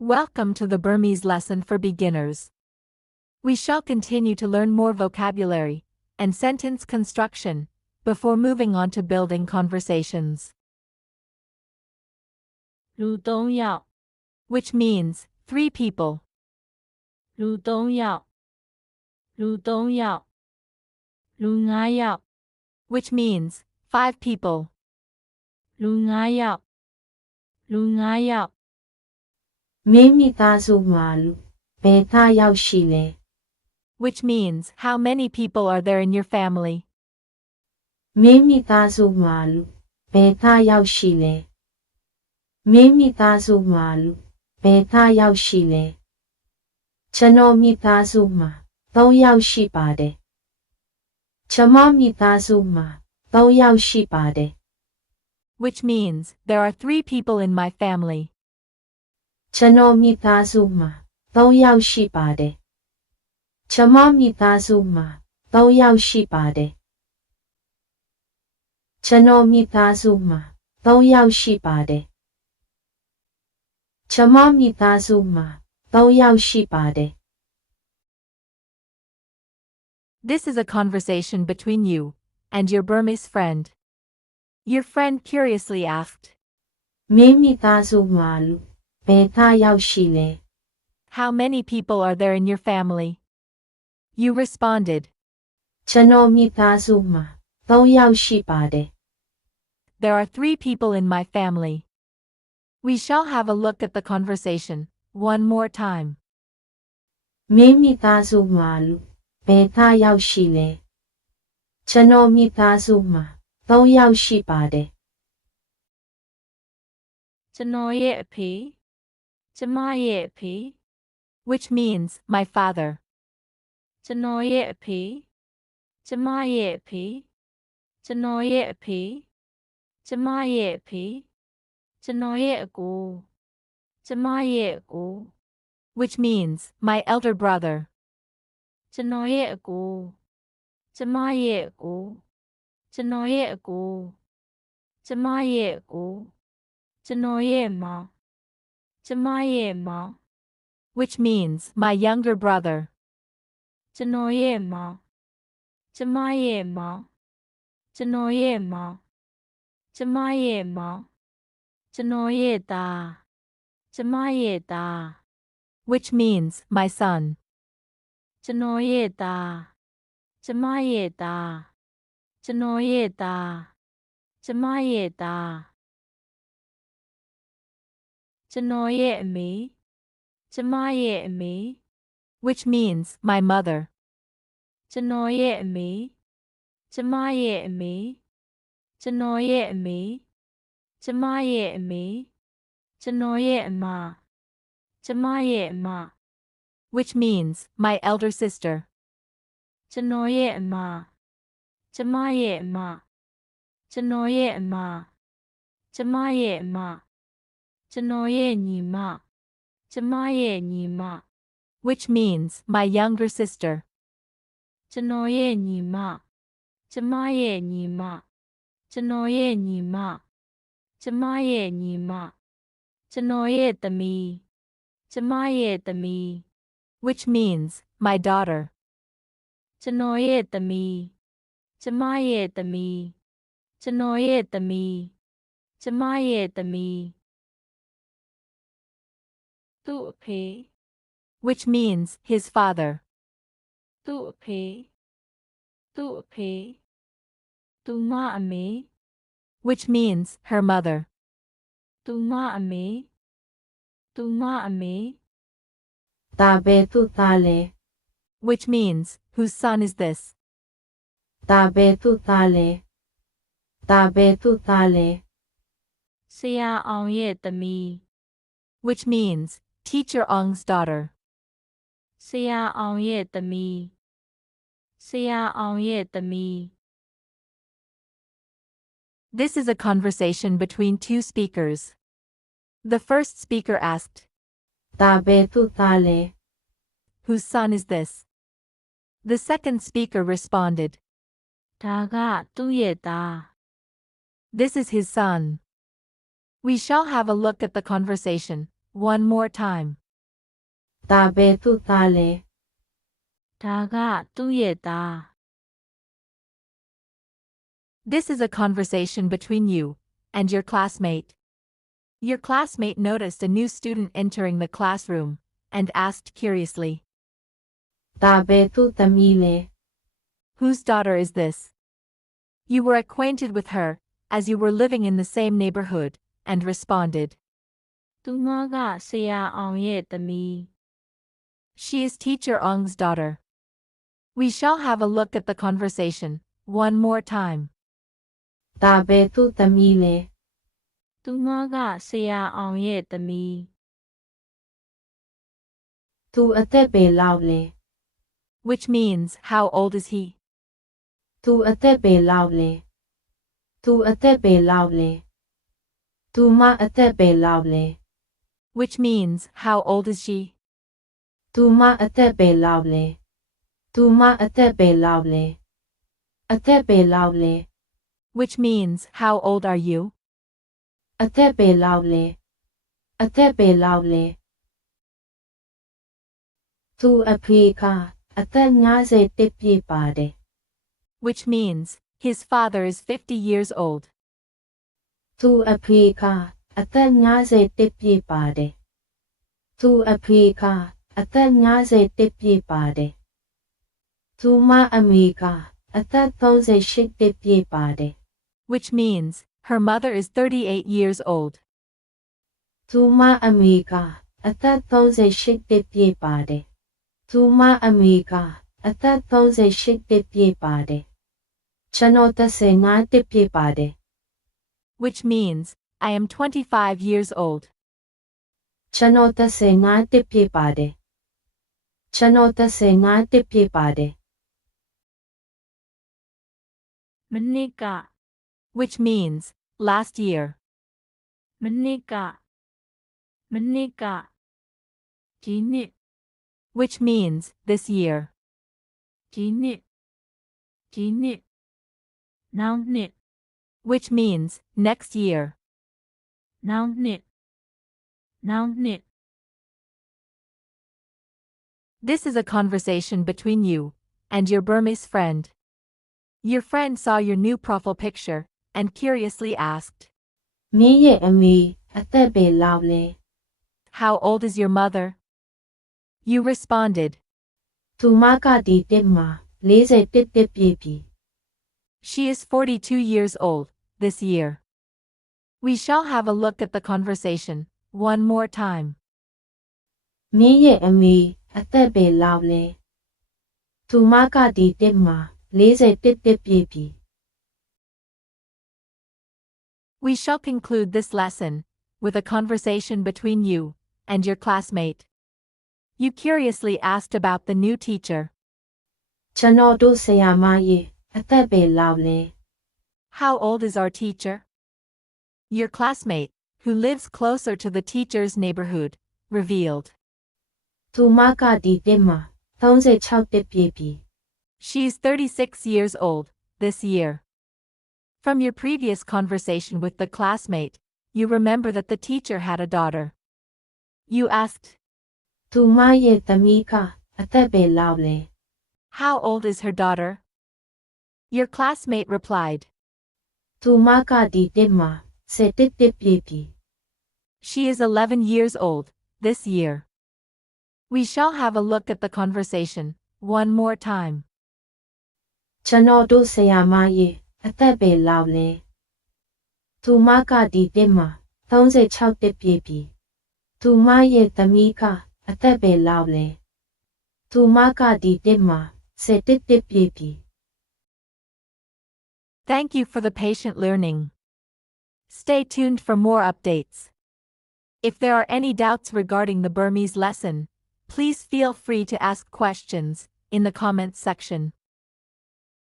Welcome to the Burmese lesson for beginners. We shall continue to learn more vocabulary and sentence construction before moving on to building conversations. လူ3ယောက် Which means 3 people. လူ3ယောက်လူ3ယောက်လူ5ယောက် Which means 5 people. လူ5ယောက်လူ5ယောက် မင်းမိသားစုမှာဘယ်သားယောက်ရှိလဲ Which means how many people are there in your family. မင်းမိသားစုမှာဘယ်သားယောက်ရှိလဲမင်းမိသားစုမှာဘယ်သားယောက်ရှိလဲကျွန်တော်မိသားစုမှာ3ယောက်ရှိပါတယ်ကျွန်မမိသားစုမှာ3ယောက်ရှိပါတယ် Which means there are 3 people in my family. ကျွန်တော်မိသားစုမှာ3ယောက်ရှိပါတယ်ကျွန်မမိသားစုမှာ3ယောက်ရှိပါတယ်ကျွန်တော်မိသားစုမှာ3ယောက်ရှိပါတယ်ကျွန်မမိသားစုမှာ3ယောက်ရှိပါတယ် This is a conversation between you and your Burmese friend. Your friend curiously asked, မင်းမိသားစုမှာဘယ်သားယောက်ရှိလဲ How many people are there in your family? You responded, ကျွန်တော်မိသားစုမှာ3ယောက်ရှိပါတယ် There are 3 people in my family. We shall have a look at the conversation one more time. မင်းမိသားစုမှာဘယ်သားယောက်ရှိလဲကျွန်တော်မိသားစုမှာ3ယောက်ရှိပါတယ် ကျွန်တော်ရဲ့အဖေကျမရဲ့အဖေ Which means my father. ကျွန်တော်ရဲ့အဖေကျမရဲ့အဖေကျွန်တော်ရဲ့အဖေကျမရဲ့အဖေကျွန်တော်ရဲ့အကိုကျမရဲ့အကို Which means my elder brother. ကျွန်တော်ရဲ့အကိုကျမရဲ့အကိုကျွန်တော်ရဲ့အကိုကျမရဲ့အကိုကျွန်တော်ရဲ့မောင်ကျမရဲ့မောင် Which means my younger brother. ကျွန်တော်ရဲ့မောင်ကျမရဲ့မောင်ကျွန်တော်ရဲ့မောင်ကျမရဲ့မောင်ကျွန်တော်ရဲ့သားကျမရဲ့သား Which means my son. ကျွန်တော်ရဲ့သားကျမရဲ့သားကျွန်တော်ရဲ့သားကျမရဲ့သားကျွန်တော်ရဲ့အမေကျမရဲ့အမေ Which means my mother. ကျွန်တော်ရဲ့အမေကျမရဲ့အမေကျွန်တော်ရဲ့အမေကျမရဲ့အမေကျွန်တော်ရဲ့အမကျမရဲ့အမ Which means my elder sister. ကျွန်တော်ရဲ့အမကျမရဲ့အမကျွန်တော်ရဲ့အမကျမရဲ့အမကျွန်တော်ရဲ့ညီမကျမရဲ့ညီမ Which means my younger sister. ကျွန်တော်ရဲ့ညီမကျမရဲ့ညီမကျွန်တော်ရဲ့ညီမကျမရဲ့ညီမကျွန်တော်ရဲ့သမီးကျမရဲ့သမီး Which means my daughter. ကျွန်တော်ရဲ့သမီးကျမရဲ့သမီးကျွန်တော်ရဲ့သမီးကျမရဲ့သမီးသူ့အဖေ Which means his father. သူ့အဖေသူ့အဖေသူမအမေ Which means her mother. သူမအမေသူမအမေ ဒါပဲသူသားလဲ Which means whose son is this? ဒါပဲသူသားလဲဒါပဲသူသားလဲ ဆရာအောင်ရဲ့သမီး Which means teacher Ong's daughter. ဆရာအောင်ရဲ့သမီးဆရာအောင်ရဲ့သမီး This is a conversation between 2 speakers. The first speaker asked, ဒါပဲသူသားလဲ Whose son is this? The second speaker responded, ဒါကသူ့ရဲ့သား This is his son. We shall have a look at the conversation one more time. ဒါပဲသူ့သားလဲ ဒါကသူ့ရဲ့သား This is a conversation between you and your classmate. Your classmate noticed a new student entering the classroom and asked curiously, ဒါပဲသူ့သမီးလဲ "Whose daughter is this?" You were acquainted with her, as you were living in the same neighborhood, and responded, သူမကဆရာအောင်ရဲ့သမီး "She is Teacher Ong's daughter." We shall have a look at the conversation one more time. ဒါပဲသူ့သမီးလဲ သူမကဆရာအောင်ရဲ့သမီး သူအသက်ပဲလောက်လဲ Which means, how old is he? သူအသက်ပဲလောက်လဲသူအသက်ပဲလောက်လဲသူမအသက်ပဲလောက်လဲ Which means, how old is she? သူမအသက်ပဲလောက်လဲသူမအသက်ပဲလောက်လဲအသက်ပဲလောက်လဲ Which means, how old are you? အသက်ပဲလောက်လဲအသက်ပဲလောက်လဲသူအဖေကအသက်51ပြည့်ပါတယ် Which means, his father is 50 years old. သူအဖေကအသက်51ပြည့်ပါတယ်သူအဖေကအသက်51ပြည့်ပါတယ်သူမအမေကအသက်38ပြည့်ပါတယ် Which means, her mother is 38 years old. သူမအမေကအသက်38ပြည့်ပါတယ်သူမအမေကအသက်38ပြည့်ပါတယ်ကျွန်တော်35ပြည့်ပါတယ် Which means, I am 25 years old. ကျွန်တော်35ပြည့်ပါတယ်ကျွန်တော်35ပြည့်ပါတယ် မနှစ်က Which means, last year. မနှစ်ကဒီနှစ် Which means, this year. ဒီနှစ်နောက်နှစ် Which means, next year. နောက်နှစ် This is a conversation between you and your Burmese friend. Your friend saw your new profile picture and curiously asked, မင်းရဲ့အမေအသက်ပဲလောက်လဲ "How old is your mother?" You responded, သူမကဒီတက်မှာ41ပြည့်ပြီ "She is 42 years old this year." We shall have a look at the conversation one more time. မင်းရဲ့အမေအသက်ပဲလောက်လဲသူမကဒီတက်မှာ41ပြည့်ပြီ We shall conclude this lesson with a conversation between you and your classmate. You curiously asked about the new teacher. ကျွန်တော်တို့ဆရာမရဲ့အသက်ပဲလောက်လဲ How old is our teacher? Your classmate, who lives closer to the teacher's neighborhood, revealed. သူမကဒီတက်မှာ36ပြည့်ပြီ She is 36 years old this year. From your previous conversation with the classmate, you remember that the teacher had a daughter. You asked, သူမရဲ့သမီးကအသက်ပဲလောက်လဲ "How old is her daughter?" Your classmate replied, သူမကဒီတက်မှာ17ပြည့်ပြီ "She is 11 years old this year." We shall have a look at the conversation one more time. ကျွန်တော်တို့ဆရာမရဲ့အသက်ပဲလောက်လဲသူမကဒီတက်မှာ36ပြည့်ပြီသူမရဲ့သမီးကအသက်ပဲလောက်လဲသူမကဒီတက်မှာ17ပြည့်ပြီ Thank you for the patient learning. Stay tuned for more updates. If there are any doubts regarding the Burmese lesson, please feel free to ask questions in the comments section.